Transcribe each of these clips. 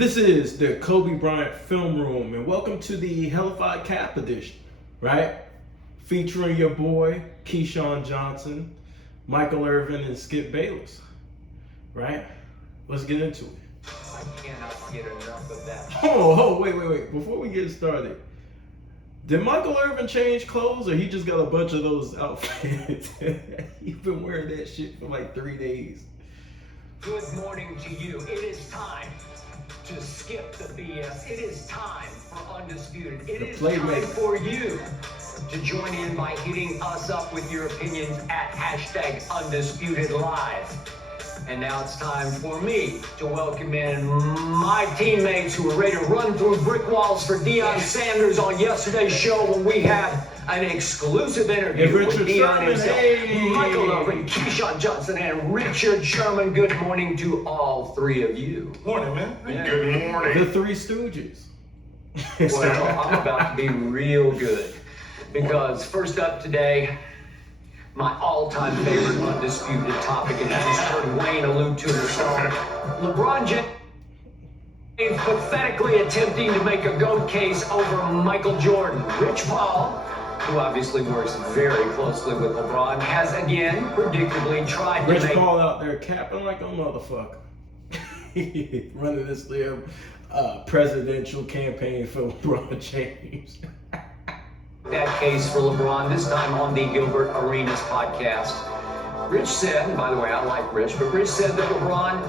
This is the Kobe Bryant Film Room, and welcome to the Hellafide Cap Edition, right? Featuring your boy, Keyshawn Johnson, Michael Irvin, and Skip Bayless, right? Let's get into it. I cannot get enough of that. Wait. Before we get started, did Michael Irvin change clothes, or he just got a bunch of those outfits? He's been wearing that shit for like 3 days. Good morning to you. It is time to skip the BS. It is time for Undisputed. It is time for you to join in by hitting us up with your opinions at #UndisputedLive. And now it's time for me to welcome in my teammates who were ready to run through brick walls for Deion Sanders on yesterday's show when we had an exclusive interview with Deion himself. Michael Irvin, Keyshawn Johnson, and Richard Sherman. Good morning to all three of you. Morning, man. Yeah. Good morning. The Three Stooges. Well, I'm about to be real good because first up today, my all-time favorite undisputed topic, and you just heard Wayne allude to it herself. LeBron James pathetically attempting to make a GOAT case over Michael Jordan. Rich Paul, who obviously works very closely with LeBron, has again predictably tried to Rich make... Paul out there capping like a motherfucker. Running this damn presidential campaign for LeBron James. that case for LeBron, this time on the Gilbert Arenas podcast. Rich said, and by the way, I like Rich, but Rich said that LeBron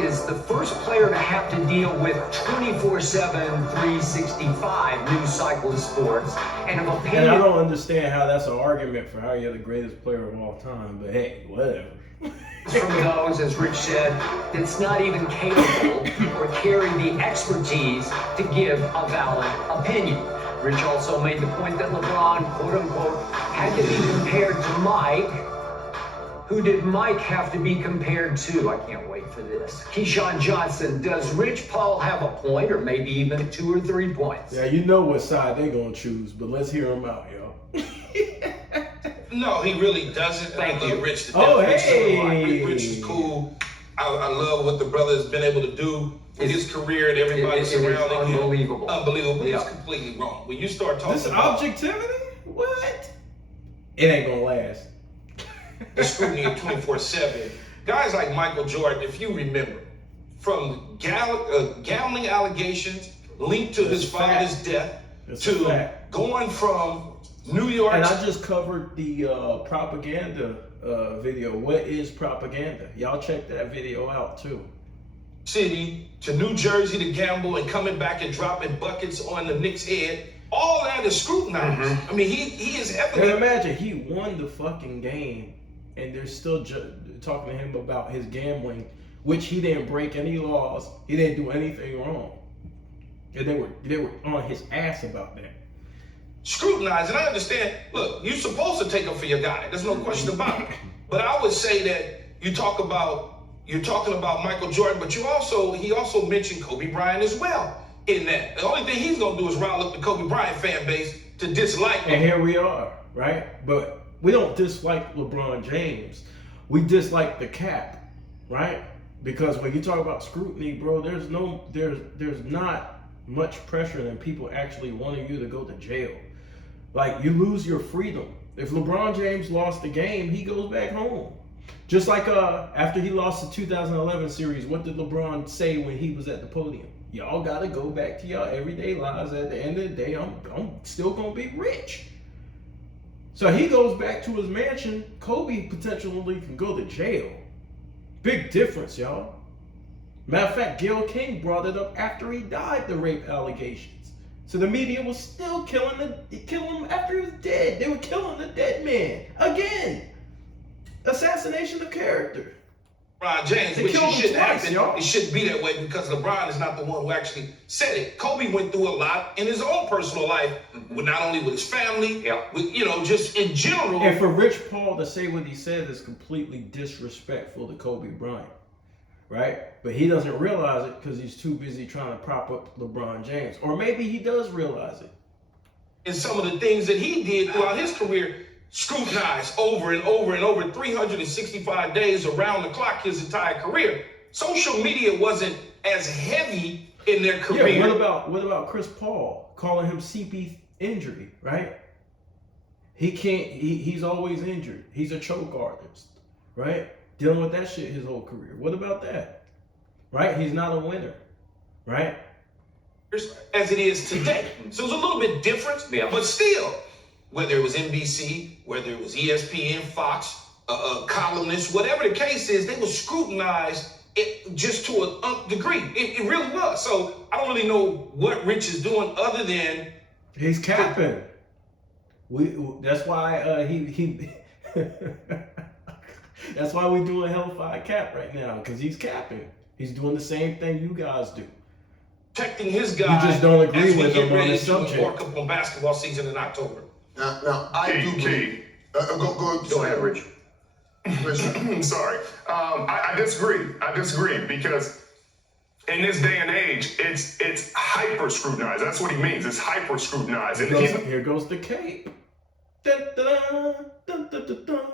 is the first player to have to deal with 24/7, 365 news cycle of sports. And of opinion. And I don't understand how that's an argument for how you're the greatest player of all time, but hey, whatever. From those, as Rich said, that's not even capable or carry the expertise to give a valid opinion. Rich also made the point that LeBron, quote unquote, had to be compared to Mike. Who did Mike have to be compared to? I can't wait for this. Keyshawn Johnson, does Rich Paul have a point, or maybe even 2 or 3 points? Yeah, you know what side they're gonna choose, but let's hear them out, yo. No, he really doesn't. Thank I love you. Rich to death. Oh, Rich hey. Rich is cool. I love what the brother has been able to do in his career and everybody surrounding him. Unbelievable. Unbelievable. Yeah. It's completely wrong. When you start talking This about objectivity? What? It ain't gonna last. the scrutiny of 24/7, guys like Michael Jordan, if you remember, from gambling allegations linked to his father's death to going from New York. And I just covered the propaganda video. What is propaganda? Y'all check that video out too. City to New Jersey to gamble and coming back and dropping buckets on the Knicks' head. All that is scrutinized. Mm-hmm. I mean, he is And heavily. imagine he won the fucking game, and they're still talking to him about his gambling, which he didn't break any laws. He didn't do anything wrong, and they were on his ass about that. Scrutinized, and I understand. Look, you're supposed to take up for your guy. There's no question about it. But I would say that you're talking about Michael Jordan, but he also mentioned Kobe Bryant as well in that. The only thing he's gonna do is rile up the Kobe Bryant fan base to dislike him. And here we are, right? But we don't dislike LeBron James. We dislike the cap, right? Because when you talk about scrutiny, bro, there's not much pressure than people actually wanting you to go to jail. Like, you lose your freedom. If LeBron James lost the game, he goes back home. Just like after he lost the 2011 series, what did LeBron say when he was at the podium? Y'all gotta go back to y'all everyday lives. At the end of the day, I'm still gonna be rich. So he goes back to his mansion. Kobe potentially can go to jail. Big difference, y'all. Matter of fact, Gayle King brought it up after he died, the rape allegations. So the media was still killing him after he was dead. They were killing the dead man again. Assassination of character. LeBron James, They which killed it him shouldn't twice, happen. y'all. It shouldn't be that way because LeBron is not the one who actually said it. Kobe went through a lot in his own personal life, with not only with his family, with just in general. And for Rich Paul to say what he said is completely disrespectful to Kobe Bryant, right? But he doesn't realize it because he's too busy trying to prop up LeBron James. Or maybe he does realize it. And some of the things that he did throughout his career, scrutinized over and over and over 365 days around the clock his entire career. Social media wasn't as heavy in their career. Yeah, what about Chris Paul calling him CP injury, right? He can't. He's always injured. He's a choke artist, right? Dealing with that shit his whole career. What about that? Right? He's not a winner, right? As it is today. So it's a little bit different, but still, whether it was NBC, whether it was ESPN, Fox, columnists, whatever the case is, they were scrutinized just to a degree. It really was. So I don't really know what Rich is doing other than he's capping. That's why he that's why we're doing Hellafide cap right now, because he's capping. He's doing the same thing you guys do. Protecting his guy. You just don't agree as we with get him on ready this to subject. embark upon basketball season in October. Now I do believe. Go ahead, Rich. Sorry. I disagree. I disagree because in this day and age, it's hyper scrutinized. That's what he means. It's hyper scrutinized. And Here goes the cape. Dun, dun, dun, dun, dun, dun.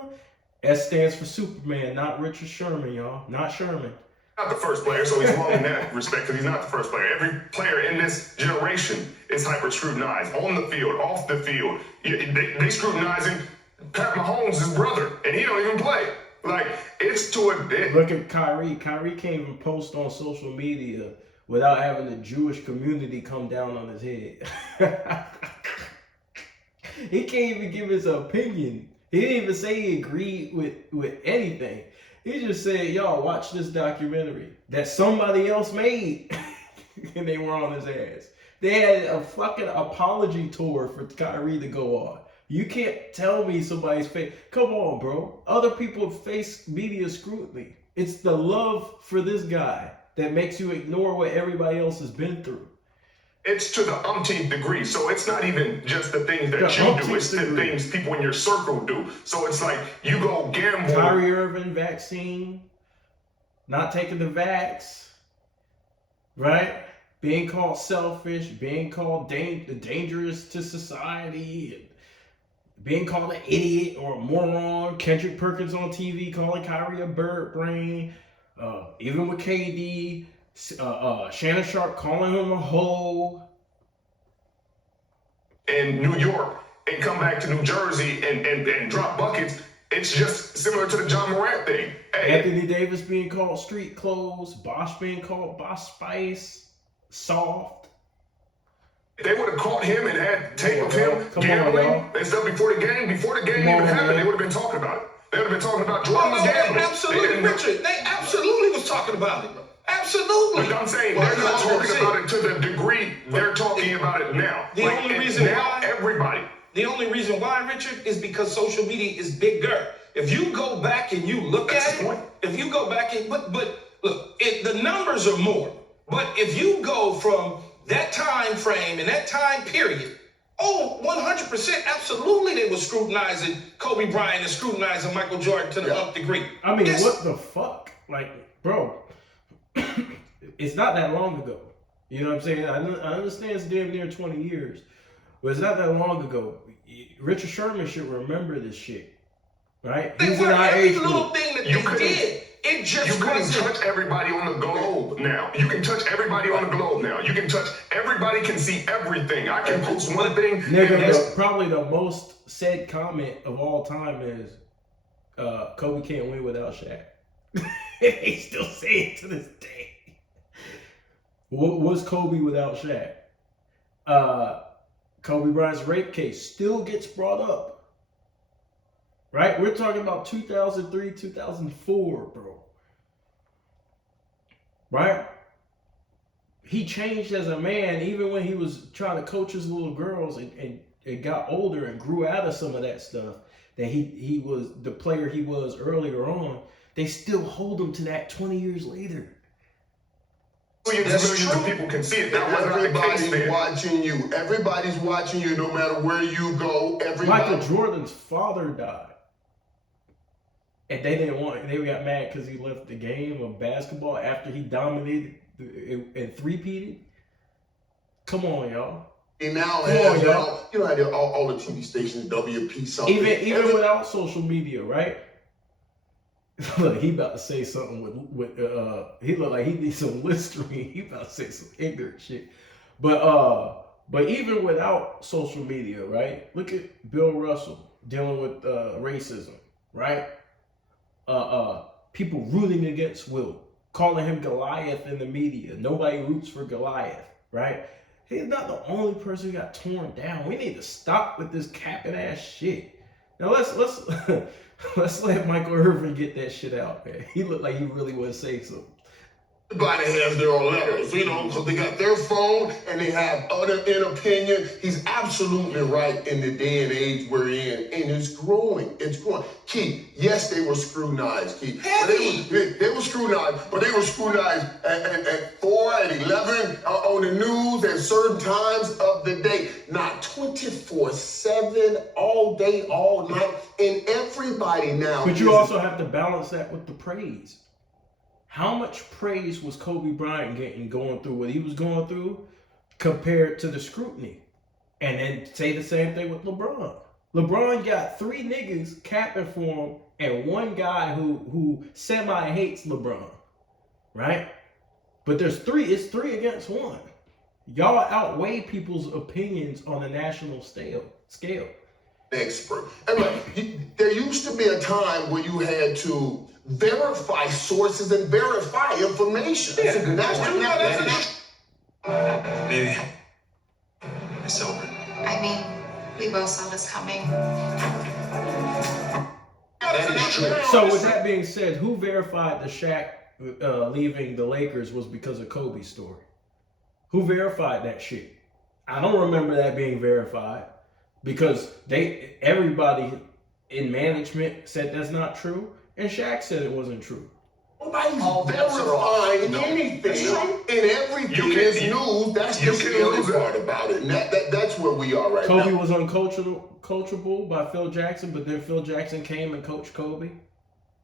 S stands for Superman, not Richard Sherman, y'all. Not Sherman. not the first player, so he's wrong in that respect because he's not the first player. Every player in this generation is hyper scrutinized on the field, off the field. They scrutinizing Pat Mahomes' his brother, and he don't even play. Like, it's to a... Look at Kyrie. Kyrie can't even post on social media without having the Jewish community come down on his head. He can't even give his opinion. He didn't even say he agreed with anything. He just said, y'all, watch this documentary that somebody else made. And they were on his ass. They had a fucking apology tour for Kyrie to go on. You can't tell me somebody's face. Come on, bro. Other people face media scrutiny. It's the love for this guy that makes you ignore what everybody else has been through. It's to the umpteenth degree. So it's not even just the things that you do. It's the things people in your circle do. So it's like you go gamble. Kyrie Irving vaccine, not taking the vax, right? Being called selfish, being called dangerous to society, being called an idiot or a moron. Kendrick Perkins on TV calling Kyrie a bird brain. Even with KD. Shannon Sharp calling him a hoe. In New York and come back to New Jersey and drop buckets. It's just similar to the John Morant thing. Hey, Anthony Davis being called street clothes. Bosh being called Bosh Spice. Soft. they would have caught him and had tape of him gambling and stuff before the game even happened. They would have been talking about it. They would have been talking about Jordan was gambling. Absolutely, Richard. They absolutely was talking about it. Absolutely. But I'm saying they're not talking about it to the degree they're talking about it now. The only reason why everybody. The only reason why, Richard, is because social media is bigger. If you go back and you look at it, if you go back and but look, the numbers are more. But if you go from that time frame and that time period, 100%, absolutely, they were scrutinizing Kobe Bryant and scrutinizing Michael Jordan to the nth degree. I mean, what the fuck? Like, bro, it's not that long ago. You know what I'm saying? I understand it's damn near 20 years, but it's not that long ago. Richard Sherman should remember this shit, right? He's in our age group. Little thing that they did. It just you couldn't touch everybody on the globe now. You can touch everybody on the globe now. You can touch everybody can see everything. I can post one thing. Nigga, probably the most said comment of all time is Kobe can't win without Shaq. They still say it to this day. What was Kobe without Shaq? Kobe Bryant's rape case still gets brought up. Right? We're talking about 2003, 2004, bro. Right? He changed as a man even when he was trying to coach his little girls and got older and grew out of some of that stuff that he was the player he was earlier on. They still hold him to that 20 years later. Millions of people can see it. That wasn't the case then. Watching you. Everybody's watching you no matter where you go. Michael Jordan's father died. And they got mad because he left the game of basketball after he dominated and three-peated. Come on, y'all. And now all the TV stations, WP something. Even without social media, right? Look, he about to say something with he look like he needs some Listerine. He about to say some ignorant shit. But even without social media, right? Look at Bill Russell dealing with racism, right? People rooting against Will, calling him Goliath in the media. Nobody roots for Goliath, right? He's not the only person who got torn down. We need to stop with this capping ass shit. Now let's let's let Michael Irvin get that shit out, man. He looked like he really want to say something. Everybody has their own levels, because they got their phone and they have other in opinion. He's absolutely right in the day and age we're in, and it's growing. It's growing. Keith, yes, they were scrutinized, Keith. They were scrutinized, but they were scrutinized at 4, at 11, on the news at certain times of the day. Not 24/7, all day, all night, and everybody now. But you also have to balance that with the praise. How much praise was Kobe Bryant getting going through what he was going through compared to the scrutiny? And then say the same thing with LeBron. LeBron got 3 niggas capping for him and one guy who semi-hates LeBron, right? But it's 3 against 1. Y'all outweigh people's opinions on a national scale. Expert. And like, there used to be a time where you had to verify sources and verify information. Yeah. Baby, it's over. I mean, we both saw this coming. That is true. So with that being said, who verified the Shaq leaving the Lakers was because of Kobe's story? Who verified that shit? I don't remember that being verified because everybody in management said that's not true, and Shaq said it wasn't true. Nobody's verifying anything. And everything is news. That's the scary part about it. And that's where we are right now. Kobe was uncoachable by Phil Jackson, but then Phil Jackson came and coached Kobe,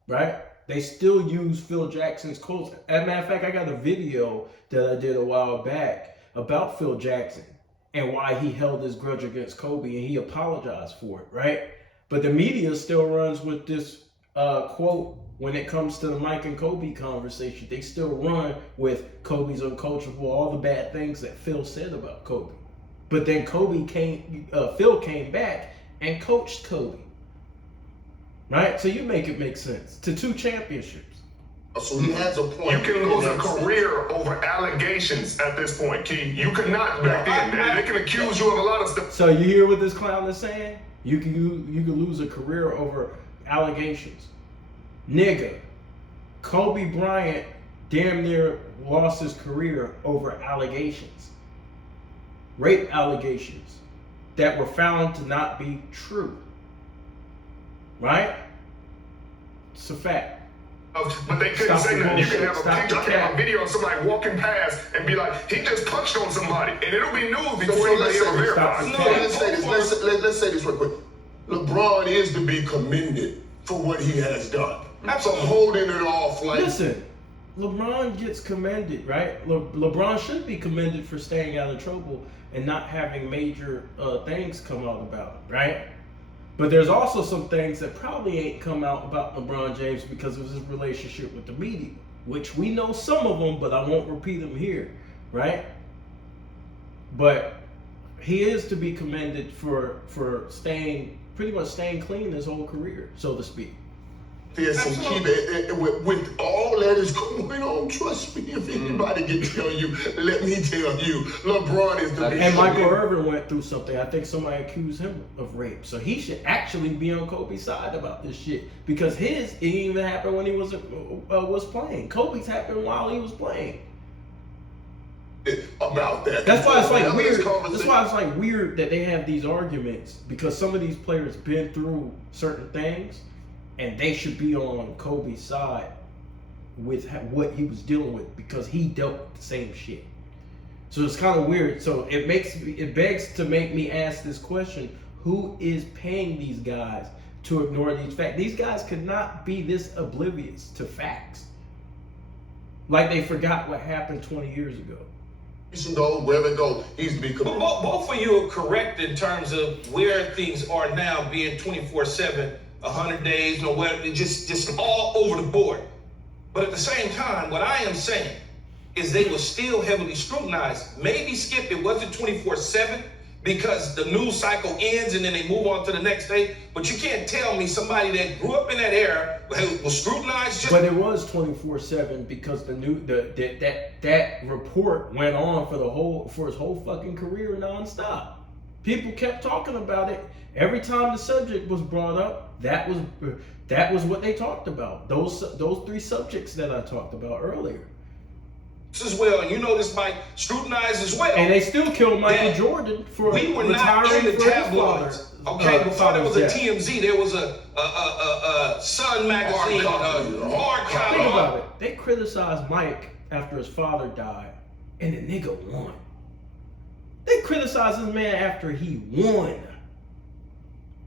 right? They still use Phil Jackson's quotes. As a matter of fact, I got a video that I did a while back about Phil Jackson and why he held his grudge against Kobe, and he apologized for it, right? But the media still runs with this quote when it comes to the Mike and Kobe conversation. They still run with Kobe's uncoachable, all the bad things that Phil said about Kobe. But then Phil came back and coached Kobe. Right? So you make it make sense. To 2 championships. So he has a point. You can lose a career over allegations at this point, Key. You could not back then. They can accuse you of a lot of stuff. So you hear what this clown is saying? You can lose a career over allegations. Nigga, Kobe Bryant damn near lost his career over allegations. Rape allegations that were found to not be true. Right? It's a fact. But they couldn't say that. You can have a picture, I can have a video of somebody walking past and be like, he just punched on somebody, and it'll be news before anybody ever verifies. Let's say this real quick. LeBron is to be commended for what he has done. So holding it off like... Listen, LeBron gets commended, right? LeBron should be commended for staying out of trouble and not having major things come out about it, right? But there's also some things that probably ain't come out about LeBron James because of his relationship with the media, which we know some of them, but I won't repeat them here, right? But he is to be commended for pretty much staying clean his whole career, so to speak. Yes, and keep it with all that is going on. Trust me, if anybody can tell you, let me tell you, LeBron is the big. And Michael Irvin went through something. I think somebody accused him of rape, so he should actually be on Kobe's side about this shit because it didn't even happen when he was playing. Kobe's happened while he was playing. About that. That's why it's like weird. That's why it's like weird that they have these arguments because some of these players been through certain things. And they should be on Kobe's side with what he was dealing with because he dealt with the same shit. So it's kind of weird. So it begs to make me ask this question: who is paying these guys to ignore these facts? These guys could not be this oblivious to facts. Like they forgot what happened 20 years ago. Wherever it goes, he's to be Both of you are correct in terms of where things are now being 24/7. 100 days, just all over the board. But at the same time, what I am saying is they were still heavily scrutinized. Maybe, Skip, it wasn't 24/7 because the news cycle ends and then they move on to the next day. But you can't tell me somebody that grew up in that era was scrutinized. But it was 24/7 because that report went on for his whole fucking career nonstop. People kept talking about it. Every time the subject was brought up, that was what they talked about. Those three subjects that I talked about earlier. As well, and you know this might scrutinize as well. And they still killed Michael Jordan for we were retiring not in the for his tabloids. father. Okay, before there was a death. TMZ, there was a Sun magazine, hard copy. Think about it. They criticized Mike after his father died, and the nigga won. They criticized this man after he won.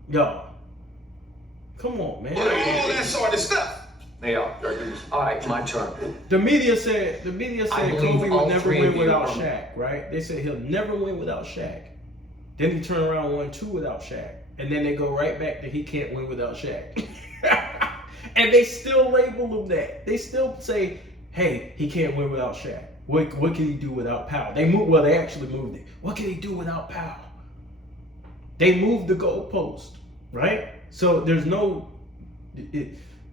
Yo, come on, man. All that sort of stuff. They are. All right, my turn. The media said I believe Kobe all would never three win of you without are- Shaq, right? They said he'll never win without Shaq. Then he turned around and won 2 without Shaq. And then they go right back to he can't win without Shaq. And they still label him that. They still say, hey, he can't win without Shaq. What can he do without Powell? They actually moved it. What can he do without Powell? They moved the goalpost, right? So there's no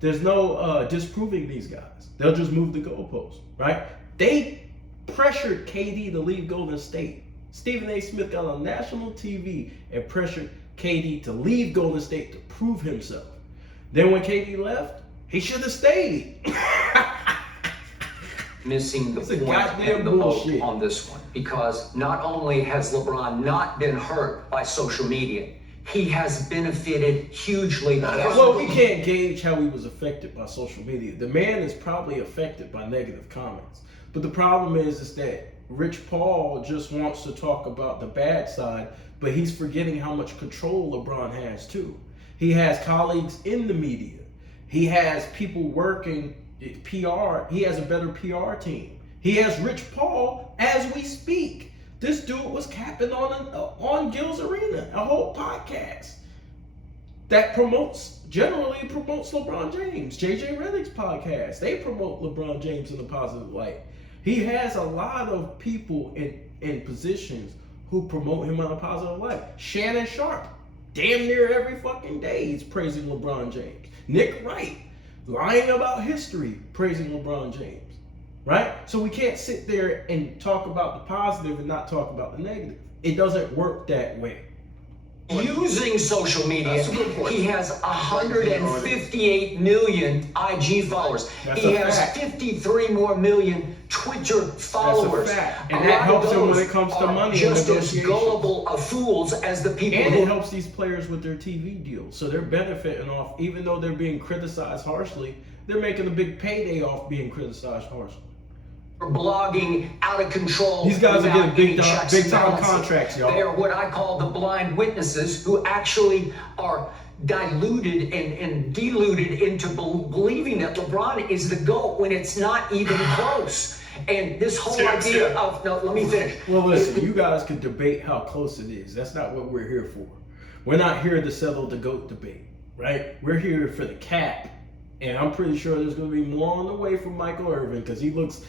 disproving these guys. They'll just move the goalpost, right? They pressured KD to leave Golden State. Stephen A. Smith got on national TV and pressured KD to leave Golden State to prove himself. Then when KD left, he should have stayed. Missing the It's a point goddamn and the boat bullshit. on this one, because not only has LeBron not been hurt by social media, he has benefited hugely. Well, we can't gauge how he was affected by social media. The man is probably affected by negative comments. But the problem is that Rich Paul just wants to talk about the bad side, but he's forgetting how much control LeBron has too. He has colleagues in the media. He has people working PR. He has a better PR team. He has Rich Paul as we speak. This dude was capping on Gil's Arena, a whole podcast that generally promotes LeBron James. JJ Redick's podcast, they promote LeBron James in a positive light. He has a lot of people in positions who promote him in a positive light. Shannon Sharp, damn near every fucking day, he's praising LeBron James. Nick Wright, lying about history, praising LeBron James. Right? So we can't sit there and talk about the positive and not talk about the negative. It doesn't work that way. Using social media, That's a good point. he has 158 million IG followers. That's He a has fact. 53 more million Twitter followers. fact. And A that lot helps of him when those it comes to are money and just as negotiations. gullible of fools as the people And who it helps these players with their TV deals. So they're benefiting off, even though they're being criticized harshly, they're making a big payday off being criticized harshly. are blogging out of control. These guys are without getting any checks and big time balances. contracts, y'all. They are what I call the blind witnesses who actually are diluted and deluded into believing that LeBron is the GOAT when it's not even close. And this whole idea of, no, let me finish. Well, listen, you guys could debate how close it is. That's not what we're here for. We're not here to settle the GOAT debate, right? We're here for the cap. And I'm pretty sure there's going to be more on the way from Michael Irvin because he looks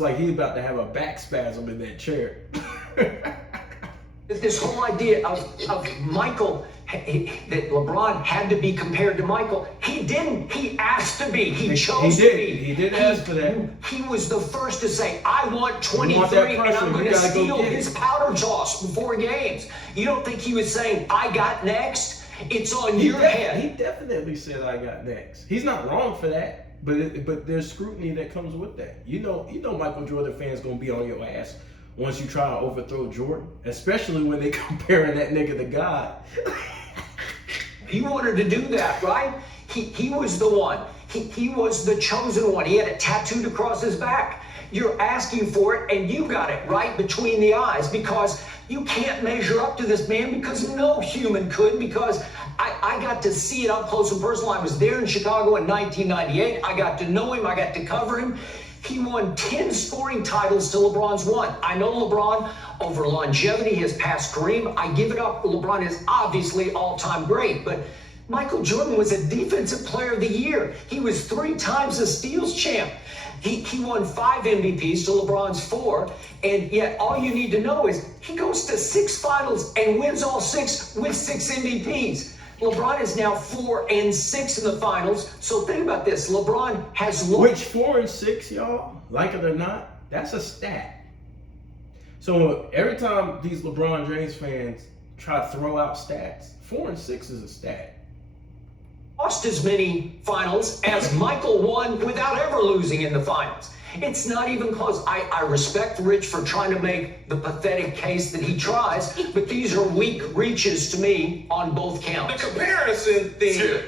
like he's about to have a back spasm in that chair. This whole idea of Michael, that LeBron had to be compared to Michael. He didn't. He asked to be. He chose to be. He did ask for that. He was the first to say, I want 23 want that and pressure. I'm You going to gotta go steal get it." his powder sauce before games. You don't think he was saying, I got next? It's on your head. He definitely said I got next. He's not wrong for that, but there's scrutiny that comes with that. You know Michael Jordan fans gonna be on your ass once you try to overthrow Jordan, especially when they comparing that nigga to God. He wanted to do that, right? He was the one. He was the chosen one. He had it tattooed across his back. You're asking for it, and you got it right between the eyes because you can't measure up to this man because no human could, because I got to see it up close and personal. I was there in Chicago in 1998. I got to know him. I got to cover him. He won 10 scoring titles to LeBron's 1. I know LeBron, over longevity, has passed Kareem. I give it up. LeBron is obviously all-time great, but Michael Jordan was a Defensive Player of the Year. He was 3 times a steals champ. He won 5 MVPs to LeBron's 4, and yet all you need to know is he goes to 6 finals and wins all 6 with 6 MVPs. LeBron is now 4 and 6 in the finals. So think about this. LeBron has Which 4 and 6, y'all, like it or not, that's a stat. So every time these LeBron James fans try to throw out stats, 4 and 6 is a stat. lost as many finals as Michael won without ever losing in the finals. It's not even close. I respect Rich for trying to make the pathetic case that he tries, but these are weak reaches to me on both counts. The comparison thing.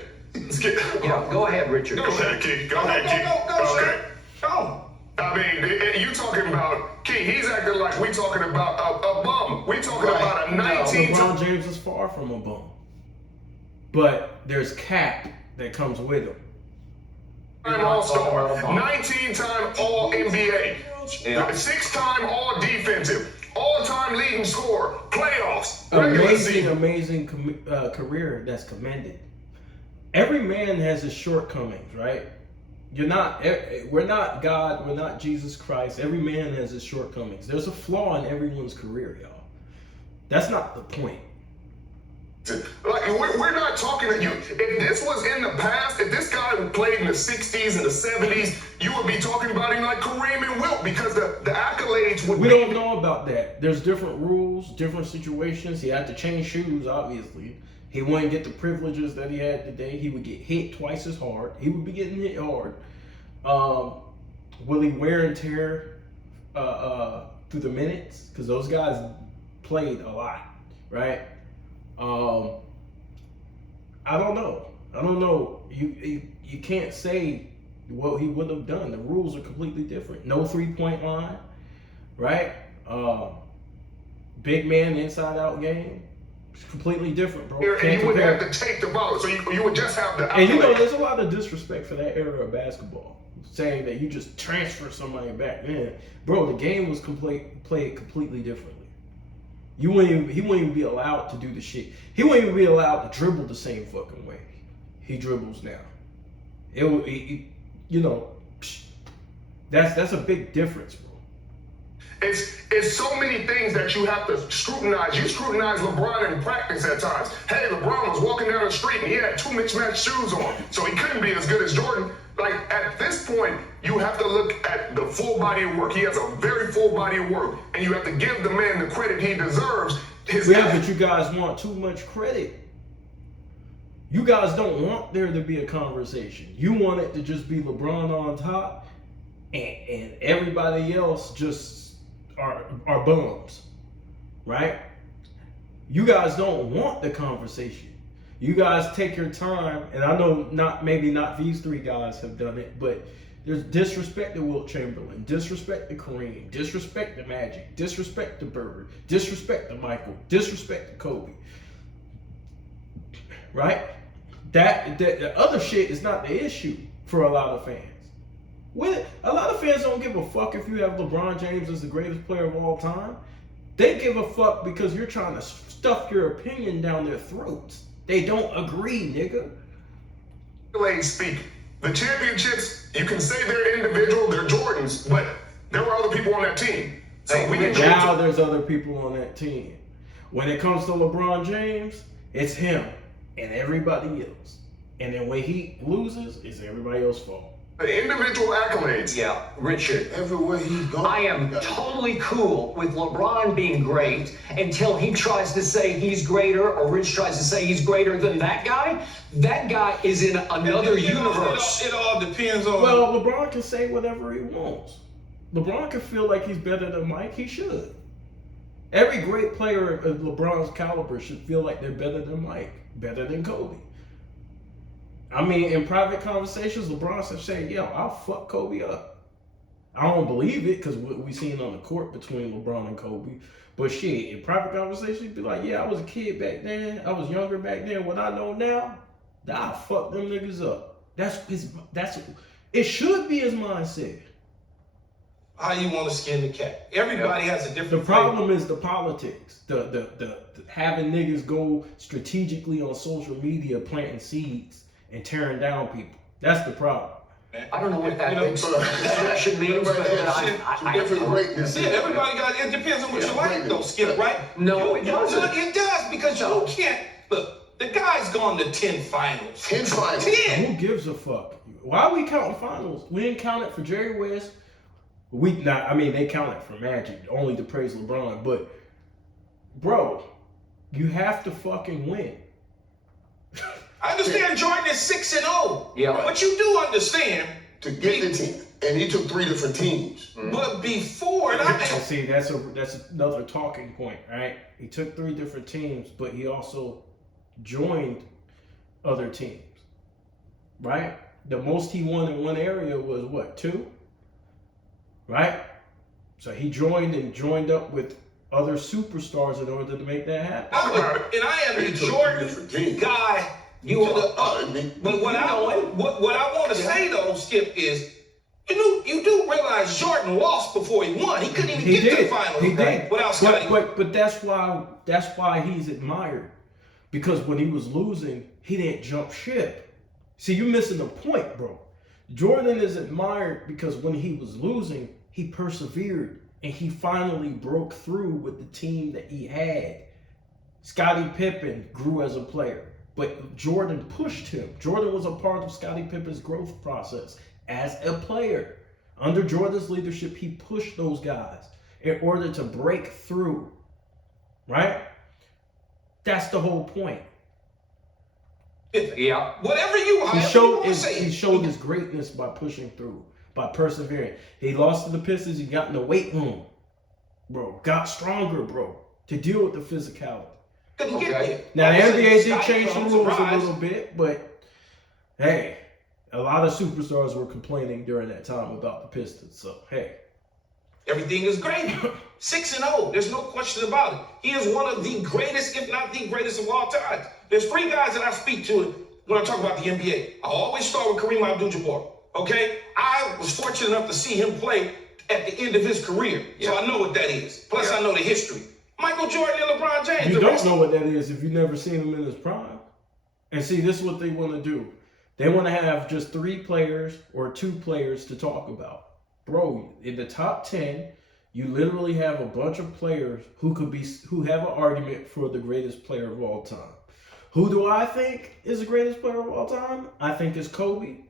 Skip. Yeah, go ahead, Richard. Go ahead, Keith. Go ahead, Keith. Go, Okay. Go. I mean, you talking about, Keith, he's acting like we talking about a bum. We talking about a 19. LeBron James is far from a bum. But there's cap that comes with him. Time All-Star, 19-time All-NBA, Yeah. 6-time All-Defensive, all-time leading scorer, playoffs, regular season. Amazing career that's commended. Every man has his shortcomings, right? We're not God, we're not Jesus Christ. Every man has his shortcomings. There's a flaw in everyone's career, y'all. That's not the point. Like, we're not talking to you. If this was in the past, if this guy played in the 60s and the 70s, you would be talking about him like Kareem and Wilt, because the accolades would We be... don't know about that. There's different rules, different situations. He had to change shoes, obviously. He wouldn't get the privileges that he had today. He would get hit twice as hard. He would be getting hit hard. Will he wear and tear through the minutes? Because those guys played a lot, right? I don't know. You can't say what he would have done. The rules are completely different. No 3-point line, right? Big man inside out game. It's completely different, bro. And you wouldn't have to take the ball, so you would just have the... And you know, there's a lot of disrespect for that era of basketball, saying that you just transfer somebody back then. Bro, the game was played completely differently. He wouldn't even be allowed to do the shit. He wouldn't even be allowed to dribble the same fucking way he dribbles now. That's a big difference, bro. It's so many things that you have to scrutinize. You scrutinize LeBron in practice at times. Hey, LeBron was walking down the street and he had 2 mismatched shoes on, so he couldn't be as good as Jordan. Like, at this point, you have to look at the full body of work. He has a very full body of work, and you have to give the man the credit he deserves. But you guys want too much credit. You guys don't want there to be a conversation. You want it to just be LeBron on top, and everybody else just are bums, right? You guys don't want the conversation. You guys take your time, and I know maybe not these 3 guys have done it, but there's disrespect to Wilt Chamberlain, disrespect to Kareem, disrespect to Magic, disrespect to Bird, disrespect to Michael, disrespect to Kobe, right? That the other shit is not the issue for a lot of fans. A lot of fans don't give a fuck if you have LeBron James as the greatest player of all time. They give a fuck because you're trying to stuff your opinion down their throats. They don't agree, nigga. Speak. The championships, you can say they're individual, they're Jordans, but there were other people on that team. So now there's other people on that team. When it comes to LeBron James, it's him and everybody else. And then when he loses, it's everybody else's fault. The individual accolades. Yeah, Richard. Everywhere he's gone. I am totally cool with LeBron being great until he tries to say he's greater, or Rich tries to say he's greater than that guy. That guy is in another universe. It all depends on... Well, LeBron can say whatever he wants. LeBron can feel like he's better than Mike. He should. Every great player of LeBron's caliber should feel like they're better than Mike, better than Kobe. I mean, in private conversations, LeBron said, "Say, yo, I'll fuck Kobe up." I don't believe it because what we seen on the court between LeBron and Kobe. But shit, in private conversations, he'd be like, "Yeah, I was a kid back then. I was younger back then. What I know now, I'll fuck them niggas up." It should be his mindset. how you want to skin the cat. Everybody has a different The problem is the politics. The having niggas go strategically on social media planting seeds and tearing down people. That's the problem. I don't know what that You know, expression means, but I different greatness. Yeah, everybody got it. Depends on what you like, though, Skip, right? No, it doesn't. It does, because you can't. Look, the guy's gone to 10 finals. 10 finals. 10. Who gives a fuck? Why are we counting finals? We didn't count it for Jerry West. They count it for Magic, only to praise LeBron. But, bro, you have to fucking win. I understand Jordan is 6-0. Yeah. But you do understand. To get the team. And he took 3 different teams. But before, And see, that's another talking point, right? He took 3 different teams, but he also joined other teams, right? The most he won in one area was what, 2? Right? So he joined up with other superstars in order to make that happen. and I am the Jordan guy. You are. But what I want to say though, Skip, is you do realize Jordan lost before he won. He couldn't even get to the finals. He did. Without Scottie. But that's why he's admired. Because when he was losing, he didn't jump ship. See, you're missing the point, bro. Jordan is admired because when he was losing, he persevered and he finally broke through with the team that he had. Scottie Pippen grew as a player, but Jordan pushed him. Jordan was a part of Scottie Pippen's growth process as a player. Under Jordan's leadership, he pushed those guys in order to break through, right? That's the whole point. Yeah. Whatever you He say. showed his greatness by pushing through, by persevering. He lost to the Pistons. He got in the weight room, bro. Got stronger, bro, to deal with the physicality. Okay. Now the NBA did Scottie change the comes, rules a surprise. little bit, but hey, a lot of superstars were complaining during that time about the Pistons. So hey, Everything is great. 6-0. There's no question about it. He is one of the greatest, if not the greatest of all time. There's 3 guys that I speak to when I talk about the NBA. I always start with Kareem Abdul-Jabbar. Okay? I was fortunate enough to see him play at the end of his career. So I know what that is. Plus I know the history. Michael Jordan and LeBron James. you don't know what that is if you've never seen him in his prime. And see, this is what they want to do. They want to have just 3 players or 2 players to talk about. Bro, in the top 10, you literally have a bunch of players who have an argument for the greatest player of all time. Who do I think is the greatest player of all time? I think it's Kobe.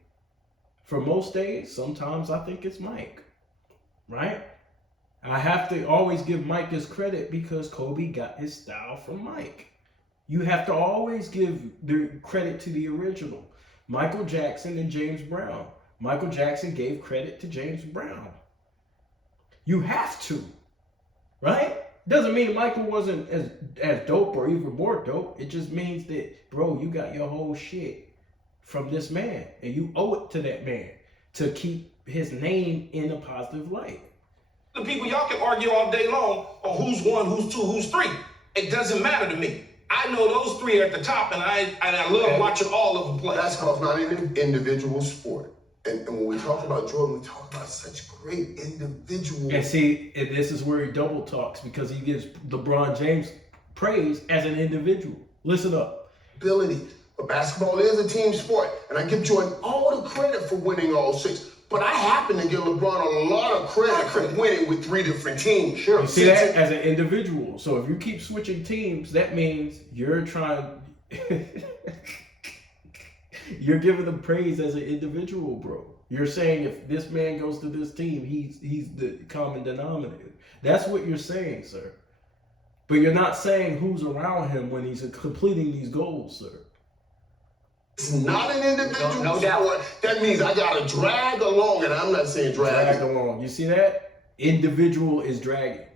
For most days, sometimes I think it's Mike. Right? I have to always give Mike his credit because Kobe got his style from Mike. You have to always give the credit to the original. Michael Jackson and James Brown. Michael Jackson gave credit to James Brown. You have to, right? Doesn't mean Michael wasn't as dope or even more dope. It just means that, bro, you got your whole shit from this man, and you owe it to that man to keep his name in a positive light. The people, y'all can argue all day long on who's 1, who's 2, who's 3. It doesn't matter to me. I know those 3 are at the top, and I love watching all of them play. That's called not an individual sport. And when we talk about Jordan, we talk about such great individuals. And see, and this is where he double talks because he gives LeBron James praise as an individual. Listen up. Ability. But basketball is a team sport. And I give Jordan all the credit for winning all 6. But I happen to give LeBron a lot of credit for winning with 3 different teams. Sure. You see that as an individual. So if you keep switching teams, that means you're trying... You're giving them praise as an individual, bro. You're saying if this man goes to this team, he's the common denominator. That's what you're saying, sir. But you're not saying who's around him when he's completing these goals, sir. It's not an individual no sport. doubt. That means I got to drag along, and I'm not saying drag along. You see that? Individual is dragging.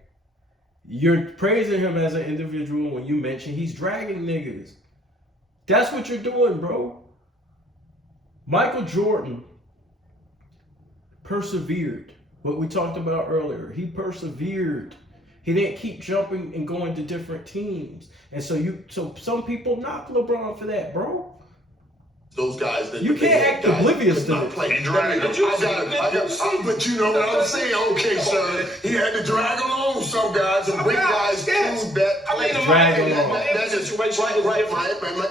You're praising him as an individual when you mention he's dragging niggas. That's what you're doing, bro. Michael Jordan persevered. What we talked about earlier. He persevered. He didn't keep jumping and going to different teams. And so some people knock LeBron for that, bro. Those guys that You can't act oblivious to this. He dragged him. But you know what I'm saying? Okay, sir. He had to drag along some guys and bring guys to that. I mean, Drag along. that situation right.